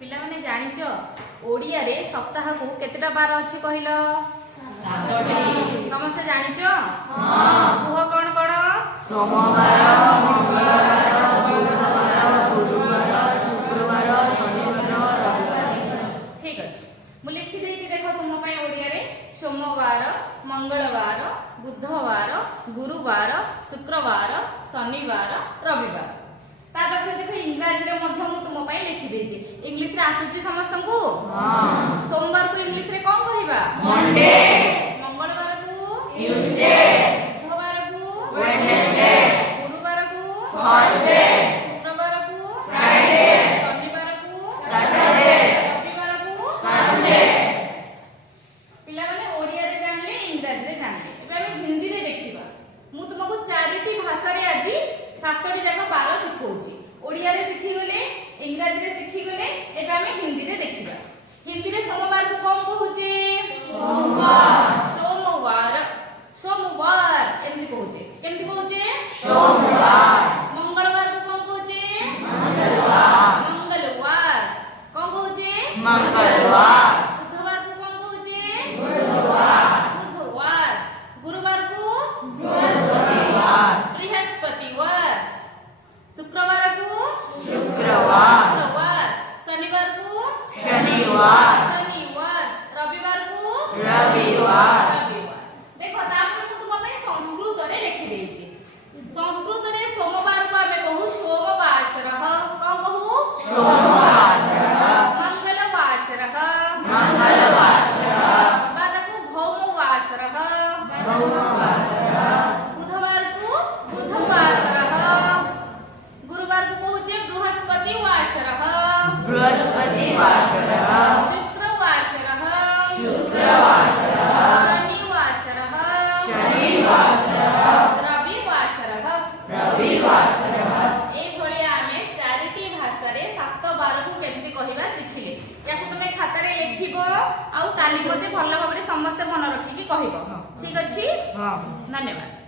पिला माने जानिच ओडिया रे सप्ताह को केतेटा बार अछि कहिलो? 7टी। समस्त जानिच? हां। कुह कोन कोन? सोमवार, मंगलवार, बुधवार, गुरुवार, शुक्रवार, शनिवार, रविवार। ठीक अछि। मु लिखि देछि देखो तुम पय ओडिया रे सोमवार, मंगलवार, बुधवार, गुरुवार, शुक्रवार, शनिवार, रविवार। ता पाखे देखो इंग्लिश रे मध्य मु तुम पय लिखि देछि। इंग्लिश रे आसुची समस्त को? हां। सोमवार को इंग्लिश रे कोन कहिबा? मंडे। मंगलवार को ट्यूसडे। बुधवार को वेडनेसडे। गुरुवार को थर्सडे। शुक्रवार को फ्राइडे। शनिवार को सैटरडे। रविवार को संडे। पिला माने ओडिया रे जानले इंग्लिश रे जानले। एबे हम हिंदी रे देखिबा। मु तुमको चारिटी भाषा रे आजी 7टी जाक 12 सिखौची। ओडिया रे सिखि गले, इंग्लिश रे सिखि गले, एबे हम हिंदी रे देखिबा। हिंदी रे सोमवार को कोन कहूचे? सोमवार। सोमवार। सोमवार एमति कहूचे। केमति कहूचे? सोमवार। मंगलवार को कोन कहूचे? मंगलवार। मंगलवार। कोन कहूचे? मंगलवार। बुधवार को कोन कहूचे? बुधवार। बुधवार। गुरुवार को बृहस्पतिवार। बृहस्पतिवार। शुक्रवार को शुक्रवार। शुक्रवार। शनिवार को शनिवार। शनिवार। रविवार को रविवार। रविवार। देखो तापर मु तुम पे संस्कृत रे लिखि देछि। संस्कृत रे सोमवार को हमें कहू सोमवासरः। कोन कहू? सोमवासरः। मंगलवासरः। मंगलवासरः। बाद को भौमवासरः। भौमवासरः। बुधवार को बुधवासरः। गुरुवार को कहूचे बृहस्पतिवासरः। बृहस्पतिवासरः। शुक्रवासरः। शुक्रवासरः। शनिवासरः। शनिवासरः। रविवासरः। रविवासरः। ए भलिया हमें चारिटी भाषा रे 7 12 को केमति कहिबा सिखिले। याकु तुमे खाता रे लिखिबो आउ काली मते भलो भाबरे समस्त मन रखिकी कहिबो। ठीक अछि? हां। धन्यवाद।